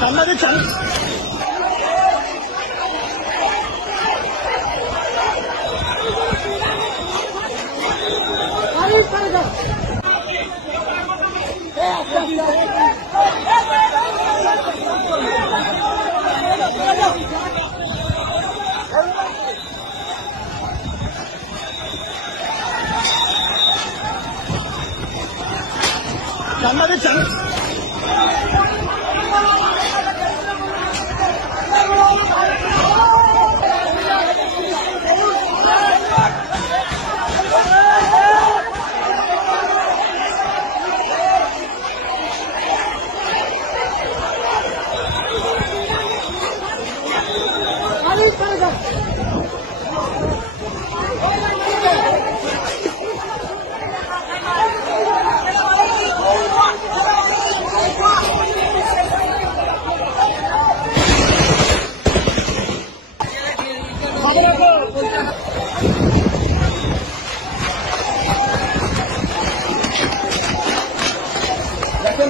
만만히 잘. 아니, 빨리다. 만만히 잘.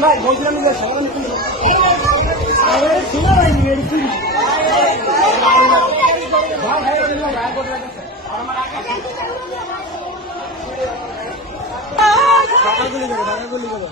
ভাই বলছিলাম যে সাংবাদিক আরে শোনা ভাই মেরে কি ভাই ভাই ভাই করে রাখছে টাকা গুলি করো টাকা গুলি করো